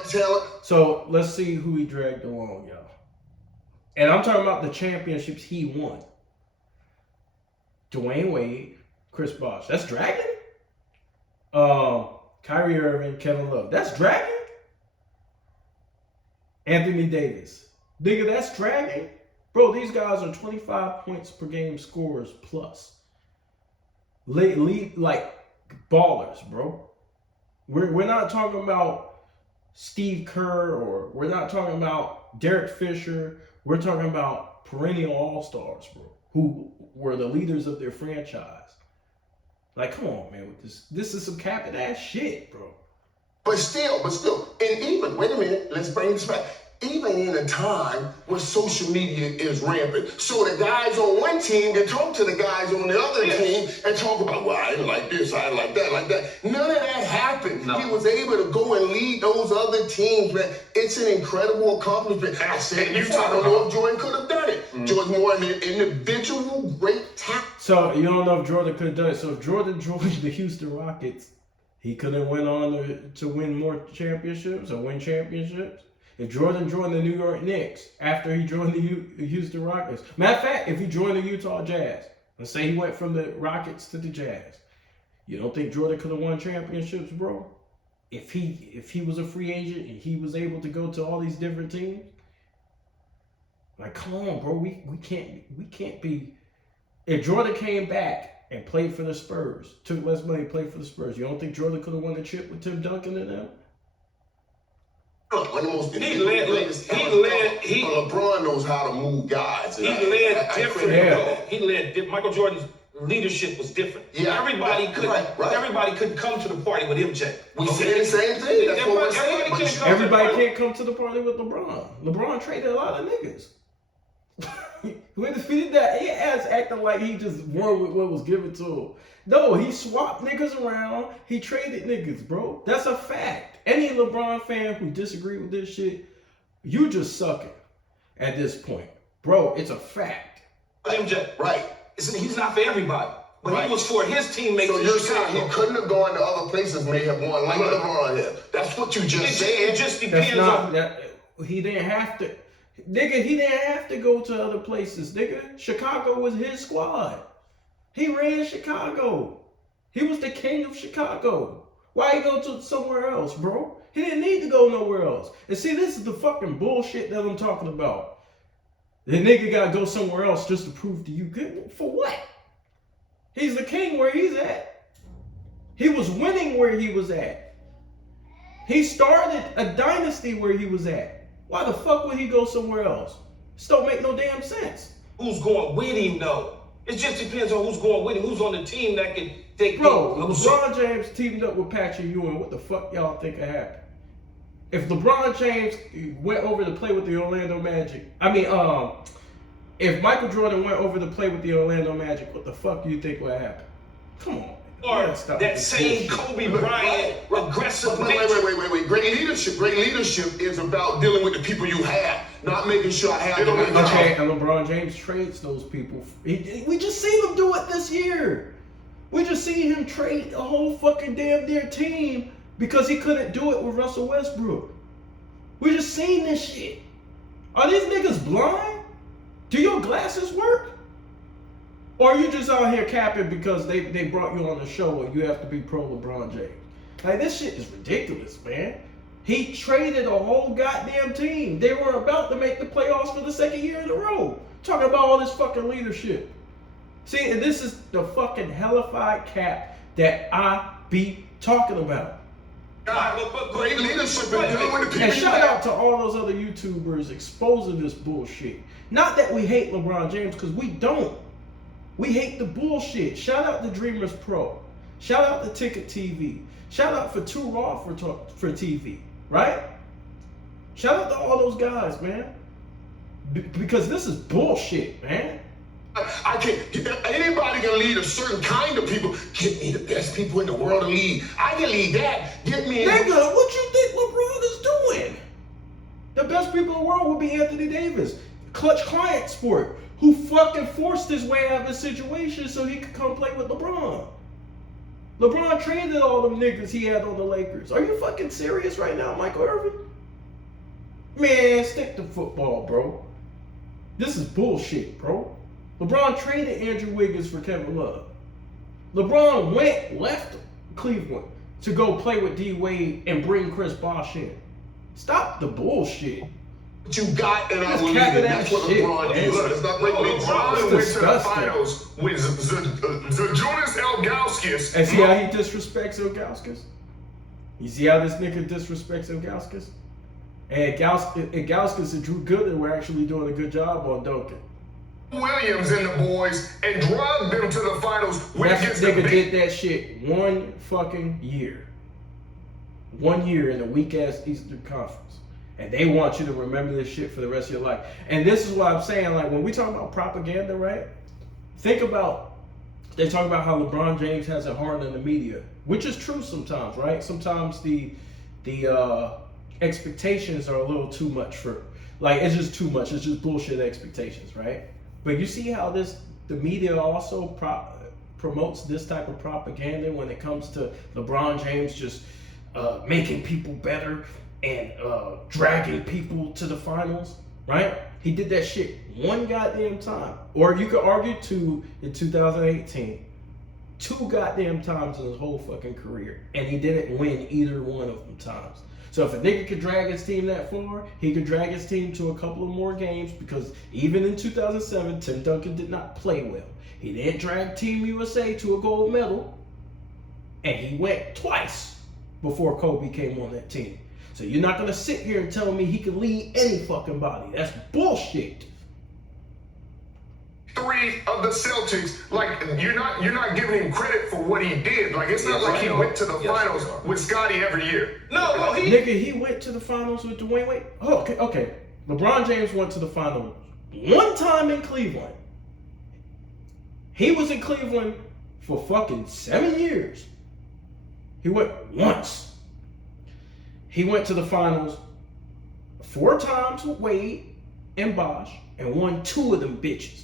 Talent. So let's see who he dragged along, y'all. And I'm talking about the championships he won. Dwayne Wade, Chris Bosh. That's dragging? Kyrie Irving, Kevin Love. That's dragging? Anthony Davis. Nigga, that's dragging? Bro, these guys are 25 points per game scorers plus. Lead like ballers, bro. We're not talking about Steve Kerr, or we're not talking about Derek Fisher. We're talking about perennial all-stars, bro, who were the leaders of their franchise. Like, come on, man, with this. This is some capping ass shit, bro. But still, and even, wait a minute, let's bring this back. Even in a time where social media is rampant, so the guys on one team can talk to the guys on the other team and talk about, well, I didn't like this, I didn't like that, like that. None of that happened. No. He was able to go and lead those other teams, man. It's an incredible accomplishment. I said before, I don't know if Jordan could have done it. Jordan more an individual great talent. So you don't know if Jordan could have done it. So if Jordan joined the Houston Rockets, he could have went on to win more championships or win championships. If Jordan joined the New York Knicks after he joined the Houston Rockets, matter of fact, if he joined the Utah Jazz, let's say he went from the Rockets to the Jazz, you don't think Jordan could have won championships, bro? If he was a free agent and he was able to go to all these different teams, like, come on, bro, we can't be. If Jordan came back and played for the Spurs, took less money, played for the Spurs, you don't think Jordan could have won the chip with Tim Duncan and them? One of the most LeBron knows how to move guys. He led different. Michael Jordan's leadership was different. Yeah, everybody couldn't come to the party with MJ. We say the same thing. That's what we're saying. Everybody can't come to the party with LeBron. LeBron traded a lot of niggas. When he did that, he ass acting like he just won with what was given to him. No, he swapped niggas around. He traded niggas, bro. That's a fact. Any LeBron fan who disagree with this shit, you just sucking at this point. Bro, it's a fact. MJ, right. He's not for everybody. But he was for his teammates. So you're saying he couldn't have gone to other places, may have won like LeBron had. That's what you just said. It just depends on he didn't have to. Nigga, he didn't have to go to other places, nigga. Chicago was his squad. He ran Chicago. He was the king of Chicago. Why he go to somewhere else, bro? He didn't need to go nowhere else. And see, this is the fucking bullshit that I'm talking about. The nigga gotta go somewhere else just to prove to you good. For what? He's the king where he's at. He was winning where he was at. He started a dynasty where he was at. Why the fuck would he go somewhere else? This don't make no damn sense. Who's going with him, though? It just depends on who's going with him. Who's on the team that can take. Bro, LeBron James teamed up with Patrick Ewing. What the fuck y'all think would happen? If LeBron James went over to play with the Orlando Magic, if Michael Jordan went over to play with the Orlando Magic, what the fuck do you think would happen? Come on. Or that same Kobe Bryant aggressive nature. Wait. Great leadership is about dealing with the people you have, not making sure I have them. Okay, and LeBron James trades those people. We just seen him do it this year. We just seen him trade a whole fucking damn near team because he couldn't do it with Russell Westbrook. We just seen this shit. Are these niggas blind? Do your glasses work? Or are you just out here capping because they brought you on the show and you have to be pro LeBron James? Like, this shit is ridiculous, man. He traded a whole goddamn team. They were about to make the playoffs for the second year in a row. Talking about all this fucking leadership. See, and this is the fucking Hellafide cap that I be talking about. Great leadership and dealing with the people. And shout out to all those other YouTubers exposing this bullshit. Not that we hate LeBron James, because we don't. We hate the bullshit. Shout out to Dreamers Pro. Shout out to Ticket TV. Shout out for Too Raw for TV, right? Shout out to all those guys, man. Because this is bullshit, man. I can't. Anybody can lead a certain kind of people. Get me the best people in the world to lead. I can lead that. Get me. Nigga, what you think LeBron is doing? The best smartest people in the world would be Anthony Davis, clutch client sport, who fucking forced his way out of the situation so he could come play with LeBron. LeBron traded all them niggas he had on the Lakers. Are you fucking serious right now, Michael Irvin? Man, stick to football, bro. This is bullshit, bro. LeBron traded Andrew Wiggins for Kevin Love. LeBron left Cleveland to go play with D Wade and bring Chris Bosh in. Stop the bullshit. What you got, and I That's will leave capping it. that That's what shit, LeBron man. is. It's not like LeBron It's went to the disgusting. finals with Zajunas Ilgauskas. And see how he disrespects Ilgauskas? You see how this nigga disrespects Ilgauskas? And Ilgauskas and Drew Gooden were actually doing a good job on Duncan. Williams and the boys and drugged them to the finals when That against the nigga big. did that shit 1 fucking year. 1 year in a weak ass Eastern Conference. And they want you to remember this shit for the rest of your life. And this is what I'm saying, like when we talk about propaganda, right? Think about, they talk about how LeBron James has it hard in the media, which is true sometimes, right? Sometimes the expectations are a little too much for, like it's just too much. It's just bullshit expectations, right? But you see how the media also promotes this type of propaganda when it comes to LeBron James just making people better and dragging people to the finals, right? He did that shit 1 goddamn time. Or you could argue 2 in 2018. 2 goddamn times in his whole fucking career. And he didn't win either one of them times. So if a nigga could drag his team that far, he could drag his team to a couple of more games, because even in 2007, Tim Duncan did not play well. He didn't drag Team USA to a gold medal, and he went twice before Kobe came on that team. So you're not gonna sit here and tell me he can lead any fucking body. That's bullshit. 3 of the Celtics, like you're not giving him credit for what he did. Like it's not like he went to the finals with Scotty every year. No, Nigga, he went to the finals with Dwayne Wade. Oh, okay. LeBron James went to the finals 1 time in Cleveland. He was in Cleveland for fucking 7 years. He went once. He went to the finals 4 times with Wade and Bosh and won 2 of them bitches.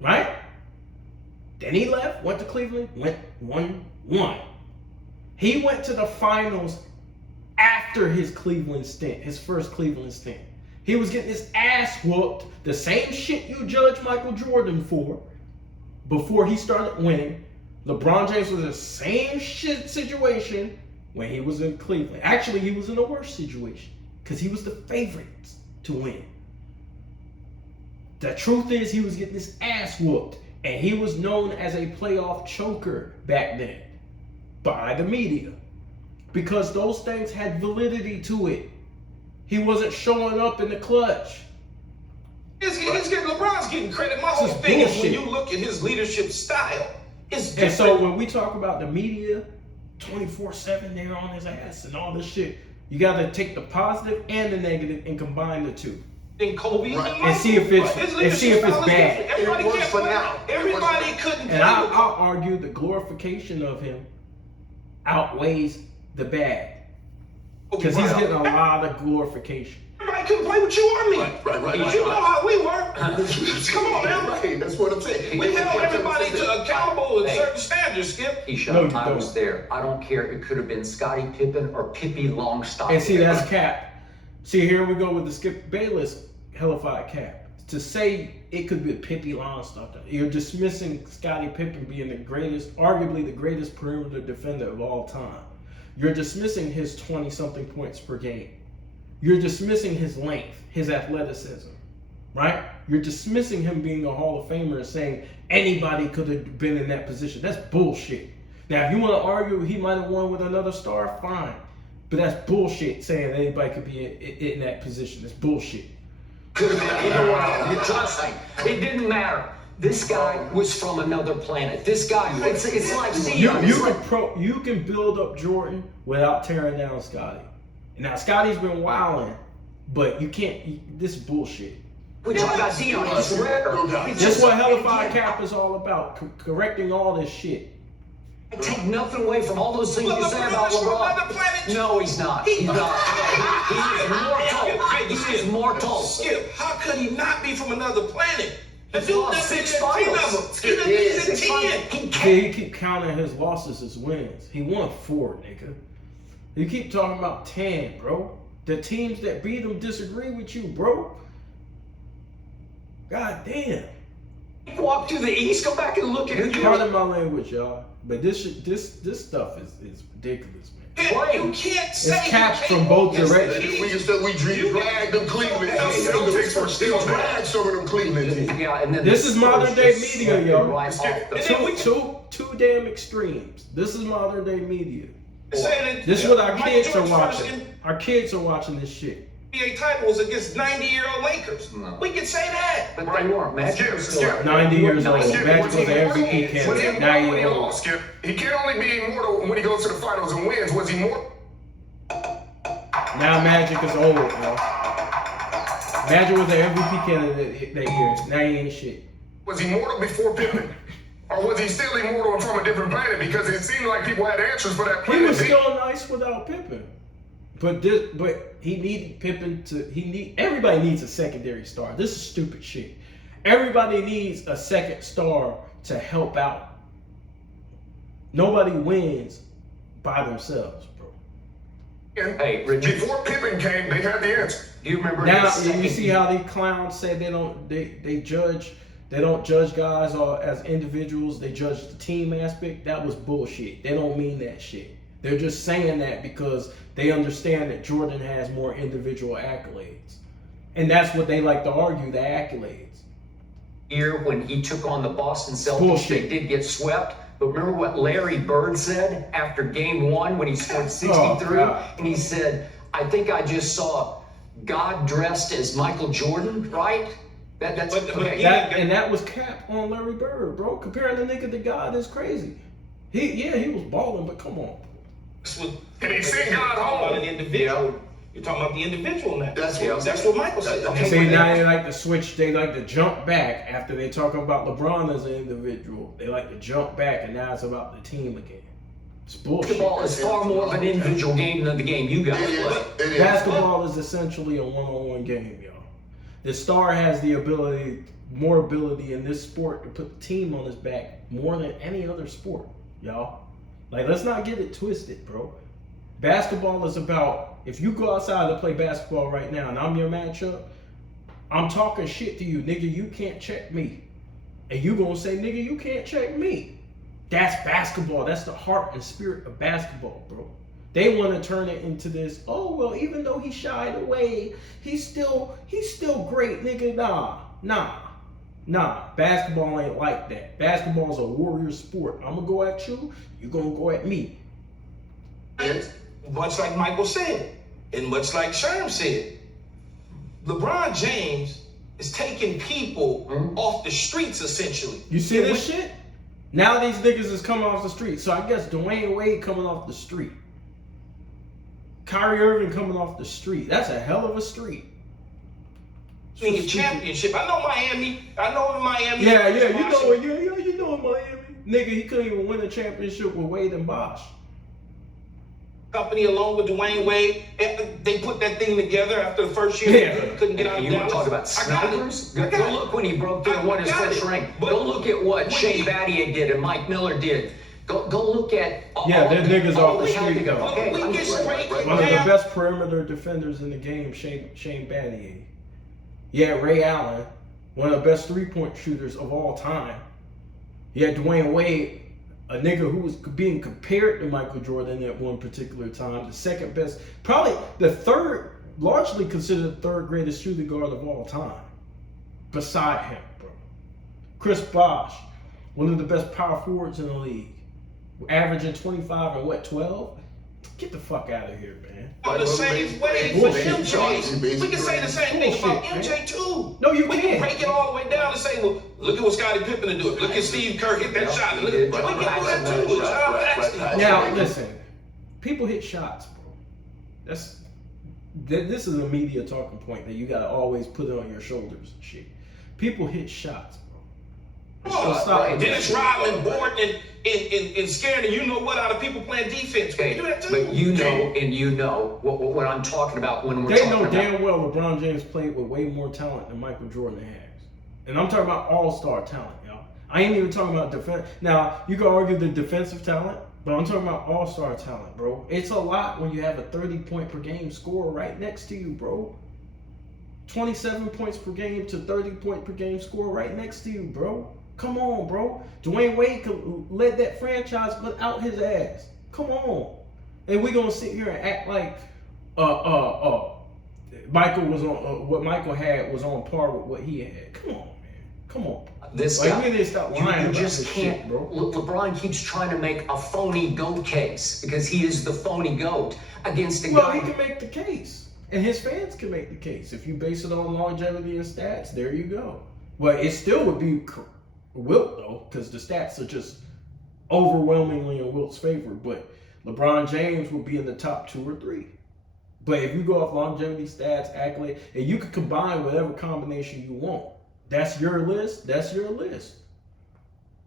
Right? Then he left, went to Cleveland, won 1. He went to the finals after his Cleveland stint, his first Cleveland stint. He was getting his ass whooped, the same shit you judge Michael Jordan for, before he started winning. LeBron James was in the same shit situation when he was in Cleveland. Actually, he was in a worse situation because he was the favorite to win. The truth is, he was getting his ass whooped, and he was known as a playoff choker back then by the media because those things had validity to it. He wasn't showing up in the clutch. LeBron's getting credit. My whole thing is when you look at his leadership style, it's different. And so when we talk about the media, 24/7, they're on his ass and all this shit, you got to take the positive and the negative and combine the two. In Kobe And see if it's bad. Everybody It works can't for play. now. Everybody couldn't And play. I'll argue the glorification of him outweighs the bad. Because he's getting a lot of glorification. Everybody couldn't play with you or me. Right. You know how we were. Come on, man. Right, that's what I'm saying. We held everybody to accountable with certain standards, Skip. He No, you I don't. was there. I don't care. It could have been Scottie Pippen or Pippi Longstocking. And see, that's cap. See, here we go with the Skip Bayless Hellafide cap. To say it could be a Pippi Longstocking, you're dismissing Scottie Pippen being the greatest, arguably the greatest perimeter defender of all time. You're dismissing his 20-something points per game. You're dismissing his length, his athleticism, right? You're dismissing him being a Hall of Famer and saying anybody could have been in that position. That's bullshit. Now, if you want to argue he might have won with another star, fine. But that's bullshit saying anybody could be in that position. That's bullshit. Could have been either one. Trust me, it didn't matter. This guy was from another planet. This guy, it's like Zion. You can build up Jordan without tearing down Scottie. Now Scotty's been wilding, but you can't. This is bullshit. We talk about Zion. He's rare. That's what Hellafide Cap is all about. Correcting all this shit. Take nothing away from all those things But you say LeBron about is from LeBron. another planet. No, he's not. He's not. He is mortal. Skip, how could he not be from another planet? The He's dude lost done been 6 in 10 of finals. them. He done been in Six 10. finals. He See, can't. you keep counting his losses as wins. He won 4, nigga. You keep talking about 10, bro. The teams that beat him disagree with you, bro. God damn. Walk through the East. Go back and look at who you Pardon my language, y'all. But this stuff is ridiculous, man. You can't say It's capped he from can't both walk directions. this We can still drag them Cleveland. Celtics were still bad. Drag some of them Cleveland teams. Yeah, and then This is modern day just media, swept y'all. right off the Two damn extremes. This is modern day media. Saying that This is what our Michael kids are Jordan's first watching. Our kids are watching this shit. NBA title was against 90-year-old Lakers. No. We can say that. But they weren't. Magic was still Skip. 90 years old. Skip, Magic was was he an immortal? MVP Was he candidate. immortal 90 when he years old. lost, Skip? He can't only be immortal when he goes to the finals and wins. Was he immortal? Now Magic is old, yo. Magic was an MVP candidate that year. Now he ain't shit. Was he mortal before Pippen? Or was he still immortal and from a different planet? Because it seemed like people had answers for that He planet. was still nice without Pippen. But he needed Pippen to everybody needs a secondary star. This is stupid shit. Everybody needs a second star to help out. Nobody wins by themselves, bro. And Hey, Richard. before Pippen came, they had the answer. Do you remember Now his second you see how these clowns say they don't judge guys as individuals, they judge the team aspect. That was bullshit. They don't mean that shit. They're just saying that because they understand that Jordan has more individual accolades. And that's what they like to argue, the accolades. year when he took on the Boston Celtics? Bullshit. They did get swept. But remember what Larry Bird said after game 1 when he scored 63? God. And he said, I think I just saw God dressed as Michael Jordan, right? That's But okay. That was cap on Larry Bird, bro. Comparing the nigga to God is crazy. He was balling, but come on. And he sent God home. About an individual. You're talking about the individual now. That's what Michael said. Okay. See, now they like to switch. They like to jump back after they talk about LeBron as an individual. They like to jump back, and now it's about the team again. It's bullshit. Basketball is far more of an individual game than the game you guys play. It is. Basketball is essentially a one-on-one game, y'all. The star has more ability in this sport to put the team on his back more than any other sport, y'all. Like, let's not get it twisted, bro. Basketball is about, if you go outside to play basketball right now and I'm your matchup, I'm talking shit to you, nigga, you can't check me. And you gonna say, nigga, you can't check me. That's basketball. That's the heart and spirit of basketball, bro. They want to turn it into this, oh, well, even though he shied away, he's still great, nigga. Nah. Basketball ain't like that. Basketball is a warrior sport. I'm gonna go at you, you gonna go at me. Yes. Much like Michael said, and much like Sherm said, LeBron James is taking people off the streets, essentially. You see this shit? Now these niggas is coming off the street. So I guess Dwayne Wade coming off the street. Kyrie Irving coming off the street. That's a hell of a street. In your championship. I know Miami. Yeah, you know Miami. Nigga, he couldn't even win a championship with Wade and Bosh. Company along with Dwayne Wade. They put that thing together after the first year. Yeah. They couldn't get out of You want Dallas. to talk about I got it. snipers? I got Go it. look when he broke through and won his I got first it. ring. But Go look at what when Shane he- Battier did and Mike Miller did. Go look at all Yeah, they're the- niggas all off the they had street, to go. though. Okay, We I'm get just- straight One of the down. best perimeter defenders in the game, Shane Battier. Yeah, Ray Allen, one of the best three-point shooters of all time. You had Dwayne Wade, a nigga who was being compared to Michael Jordan at one particular time, the second best, probably the third, largely considered the third greatest shooting guard of all time, beside him, bro. Chris Bosh, one of the best power forwards in the league, averaging 25 and 12? Get the fuck out of here, man. On the same way for Bullshit. MJ. We can say the same thing about Bullshit, MJ too. No, you We can't. can break it all the way down and say, well, look at what Scottie Pippen to do it. Look at Steve Kerr hit that shot. Look at we can do that too. with John Paxson. Now, listen, people hit shots, bro. This is a media talking point that you gotta always put it on your shoulders and shit. People hit shots, bro. Oh, stop. Dennis Rodman boarding and scaring you know what out of people playing defense. Okay, You do that too. but you know what I'm talking about when we're They talking know about. damn well LeBron James played with way more talent than Michael Jordan has. And I'm talking about all-star talent, y'all. I ain't even talking about defense. Now, you can argue the defensive talent, but I'm talking about all-star talent, bro. It's a lot when you have a 30-point per game scorer right next to you, bro. 27 points per game to 30-point per game scorer right next to you, bro. Come on, bro. Dwayne Wade led that franchise without his ass. Come on. And we're going to sit here and act like Michael was on what Michael had was on par with what he had. Come on, man. Come on. This like, guy, we need to stop lying you about just this can't. shit, bro. LeBron keeps trying to make a phony GOAT case because he is the phony GOAT against a Well, guy. he can make the case. And his fans can make the case. If you base it on longevity and stats, there you go. Well, it still would be Wilt, though, because the stats are just overwhelmingly in Wilt's favor. But LeBron James would be in the top 2 or 3. But if you go off longevity, stats, accolade, and you can combine whatever combination you want. That's your list. That's your list.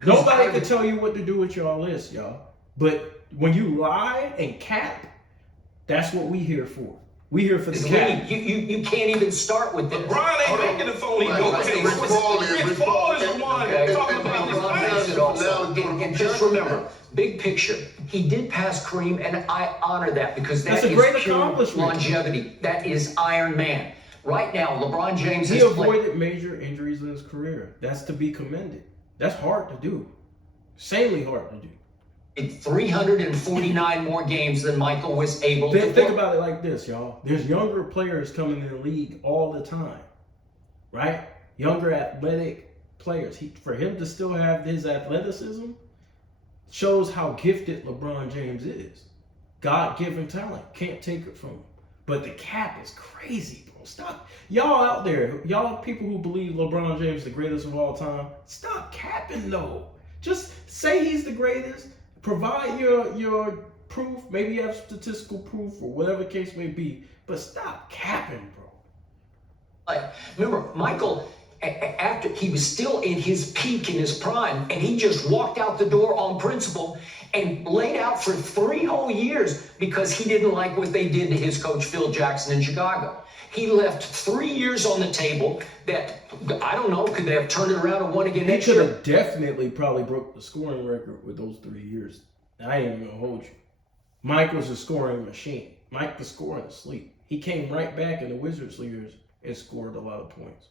Nobody can tell you what to do with your list, y'all. But when you lie and cap, that's what we here for. We here for the cap. You can't even start with this. LeBron ain't making the phony GOAT case. Rich Paul is the one Okay. talking about his players. And just remember, big picture, he did pass Kareem, and I honor that because That's that a is great pure accomplishment. longevity. That is Iron Man. Right now, LeBron James He is avoided major injuries in his career. That's to be commended. That's hard to do. Insanely hard to do. 349 more games than Michael was able to Think about it like this, y'all. There's younger players coming in the league all the time, right? Younger athletic players. For him to still have his athleticism shows how gifted LeBron James is. God-given talent. Can't take it from him. But the cap is crazy, bro. Stop. Y'all out there, y'all people who believe LeBron James is the greatest of all time, stop capping, though. Just say he's the greatest. Provide your proof. Maybe you have statistical proof or whatever the case may be. But stop capping, bro. Remember, Michael, after he was still in his peak, in his prime, and he just walked out the door on principle and laid out for 3 whole years because he didn't like what they did to his coach, Phil Jackson, in Chicago. He left 3 years on the table that, I don't know, could they have turned it around and won again He next could year? have definitely probably broke the scoring record with those 3 years. I ain't even gonna hold you. Mike was a scoring machine. Mike was scoring asleep. He came right back in the Wizards years and scored a lot of points.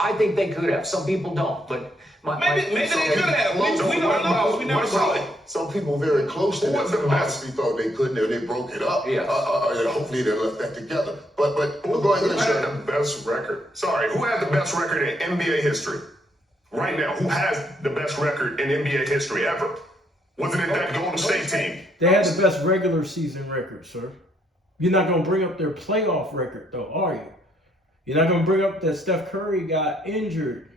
I think they could have. Some people don't, but Maybe they could have. We don't know. We never saw it. Some people very close to Who was that the best? honestly thought they couldn't, and they broke it up. Yes. And hopefully they left that together. But Who go ahead, had Sean. the best record? Sorry, who had the best record in NBA history? Right now, who has the best record in NBA history ever? Wasn't it that Golden State team? They had the best regular season record, sir. You're not gonna bring up their playoff record, though, are you? You're not going to bring up that Steph Curry got injured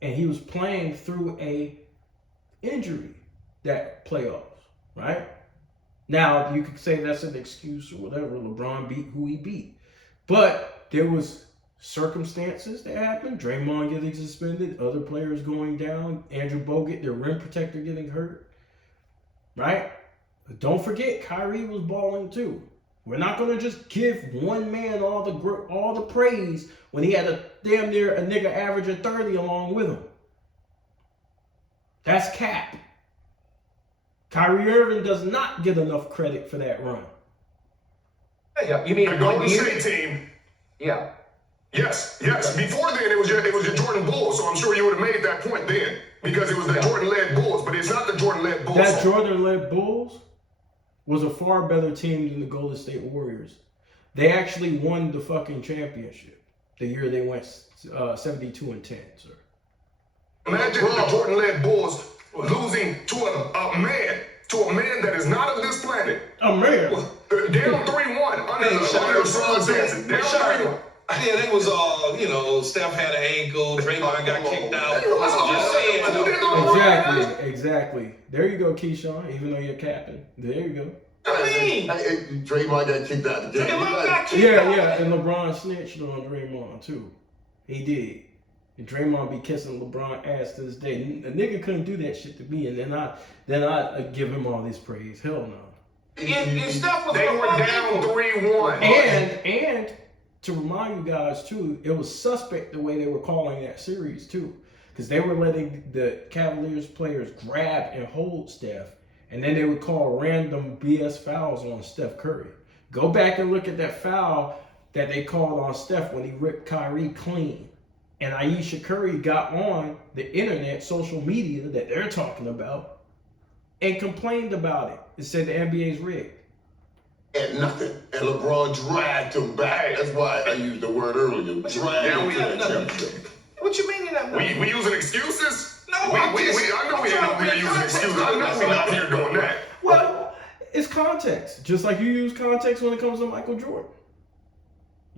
and he was playing through a injury that playoffs, right? Now, you could say that's an excuse or whatever. LeBron beat who he beat. But there was circumstances that happened. Draymond getting suspended, other players going down, Andrew Bogut, their rim protector, getting hurt, right? But don't forget, Kyrie was balling too. We're not going to just give one man all the praise when he had a damn near a nigga averaging 30 along with him. That's cap. Kyrie Irving does not get enough credit for that run. Yeah, you mean The 1 Golden year? State team. Yeah. Yes. Before then, it was your Jordan Bulls, so I'm sure you would have made that point then because it was the Jordan-led Bulls, but it's not the Jordan-led Bulls. That Jordan-led Bulls was a far better team than the Golden State Warriors. They actually won the fucking championship the year they went 72-10, sir. Imagine the Jordan-led Bulls losing to a man that is not of this planet. A man. Down 3-1 under the circumstances. Down 3-1. Yeah, they was Steph had an ankle, Draymond got kicked out. Just saying. Exactly. There you go, Keyshawn, even though you're captain. There you go. Draymond got kicked out of the game. Draymond got kicked out. Yeah, and LeBron snitched on Draymond, too. He did. And Draymond be kissing LeBron ass to this day. A nigga couldn't do that shit to me, and then I give him all this praise. Hell no. And Steph was They were down 3-1. And to remind you guys too, it was suspect the way they were calling that series too, because they were letting the Cavaliers players grab and hold Steph, and then they would call random BS fouls on Steph Curry. Go back and look at that foul that they called on Steph when he ripped Kyrie clean. And Ayesha Curry got on the internet, social media that they're talking about, and complained about it. It said the NBA's rigged. And nothing. And LeBron dragged him back. That's why I used the word earlier. Dragged him to that championship. What you mean he not nothing? We using excuses? No, I know we ain't over here using excuses. I know we not here doing that. Well, it's context. Just like you use context when it comes to Michael Jordan.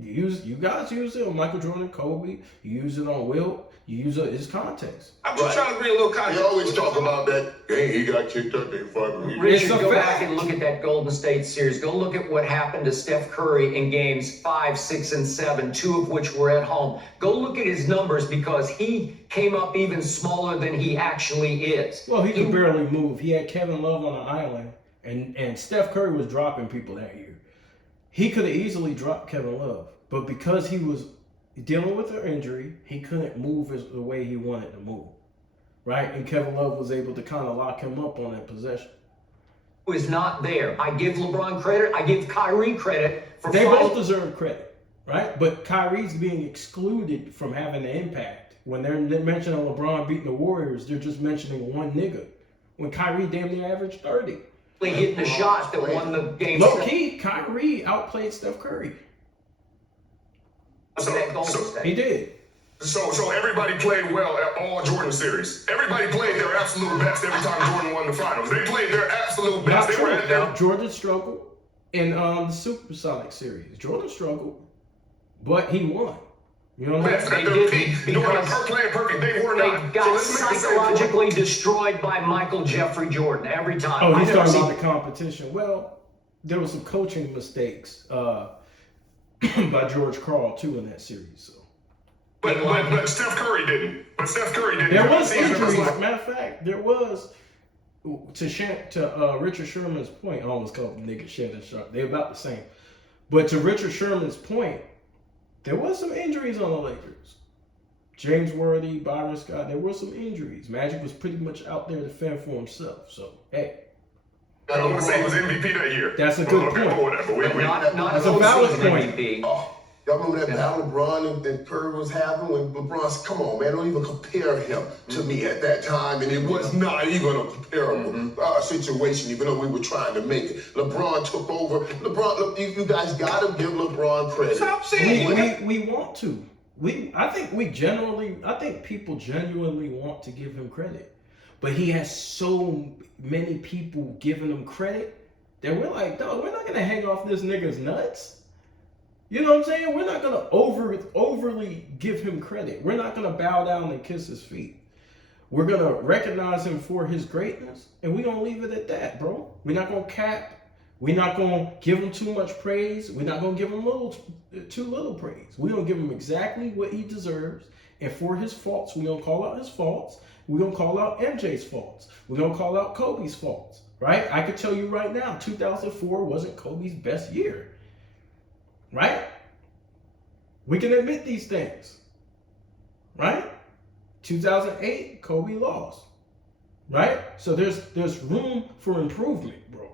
You guys use it on Michael Jordan, Kobe. You use it on Wilt. You use it. It's context. I'm just trying to bring a little context. They always talk about that. Hey, he got kicked out. They fired him. Richard, It's a go fact. back and look at that Golden State series. Go look at what happened to Steph Curry in games 5, 6, and 7, 2 of which were at home. Go look at his numbers because he came up even smaller than he actually is. Well, he could barely move. He had Kevin Love on the island, and Steph Curry was dropping people that year. He could have easily dropped Kevin Love, but because he was dealing with an injury, he couldn't move the way he wanted to move, right? And Kevin Love was able to kind of lock him up on that possession. Who is not there. I give LeBron credit. I give Kyrie credit for They fighting. both deserve credit, right? But Kyrie's being excluded from having the impact. When they're mentioning LeBron beating the Warriors, they're just mentioning one nigga. When Kyrie damn near averaged 30. hitting the shot that won the game. Low key, Kyrie outplayed Steph Curry. He did. So everybody played well at all Jordan series. Everybody played their absolute best every time Jordan won the finals. They played their absolute best. Not They were at their true. Jordan struggled in the Supersonic series. Jordan struggled, but he won. You know what I'm best saying? at They their didn't peak. Doing because playing perfect. They were They not. So got let's make the same point. psychologically destroyed by Michael Jeffrey Jordan every time. Oh, I've he's never talking seen- about the competition. Well, there was some coaching mistakes by George Karl too in that series. So But Steph Curry didn't. there was Season injuries. like- Matter of fact, there was to Richard Sherman's point. I almost called the nigga Shannon Sharp. They're about the same. But to Richard Sherman's point, there was some injuries on the Lakers. James Worthy, Byron Scott, there were some injuries. Magic was pretty much out there to fend for himself. So, hey, I don't want to say he was MVP that year. That's a good Okay, point. whatever. But not That's a valid postseason point. MVP. Oh, y'all remember that battle LeBron and Curry was having when LeBron, come on, man, don't even compare him to me at that time. And it was not even a comparable situation, even though we were trying to make it. LeBron took over. LeBron, you guys got to give LeBron credit. Stop saying it. we want to. I think people genuinely want to give him credit. But he has so many people giving him credit that we're like, dog, we're not gonna hang off this nigga's nuts. You know what I'm saying? We're not gonna overly give him credit. We're not gonna bow down and kiss his feet. We're gonna recognize him for his greatness, and we're gonna leave it at that, bro. We're not gonna cap. We're not gonna give him too much praise. We're not gonna give him too little praise. We're gonna give him exactly what he deserves, and for his faults, we're gonna call out his faults. We're going to call out MJ's faults. We're going to call out Kobe's faults, right? I could tell you right now, 2004 wasn't Kobe's best year, right? We can admit these things, right? 2008, Kobe lost, right? So there's room for improvement, bro.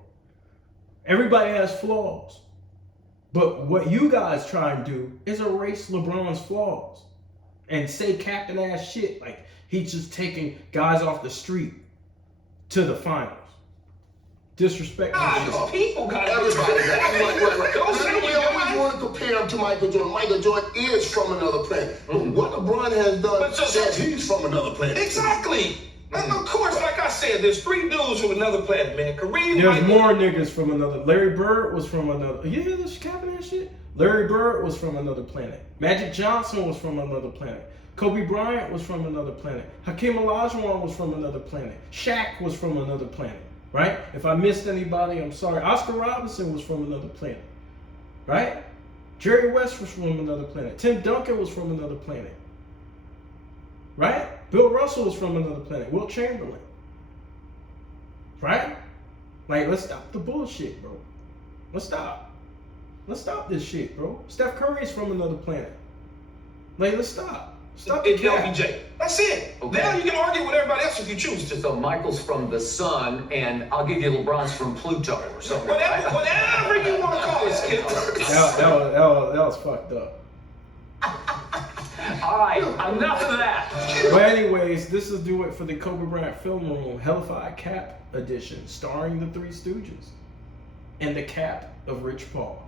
Everybody has flaws. But what you guys try and do is erase LeBron's flaws and say captain ass shit like he's just taking guys off the street to the finals. Disrespect. People got Everybody it. Don't say we you always guys. want to compare him to Michael Jordan. Michael Jordan is from another planet. But what LeBron has done But so- says he's from another planet. Exactly. And of course, like I said, there's 3 dudes from another planet, man. Kareem, There's Michael- more niggas from another. Larry Bird was from another. You hear this capping that shit? Larry Bird was from another planet. Magic Johnson was from another planet. Kobe Bryant was from another planet. Hakeem Olajuwon was from another planet. Shaq was from another planet. Right? If I missed anybody, I'm sorry. Oscar Robinson was from another planet. Right? Jerry West was from another planet. Tim Duncan was from another planet. right? Bill Russell was from another planet. Wilt Chamberlain, right? Like, let's stop the bullshit, bro. Let's stop this shit, bro. Steph Curry's from another planet. Like, let's stop. Stop the It's cap. LBJ. That's it. Okay. Now you can argue with everybody else if you choose to. So Michael's from the sun, and I'll give you LeBron's from Pluto or something. Whatever you want to call it, Skip. That was fucked up. All right, enough of that. But anyways, this is Do It for the Kobe Bryant Film Room Hellafide Cap Edition, starring the Three Stooges and the cap of Rich Paul.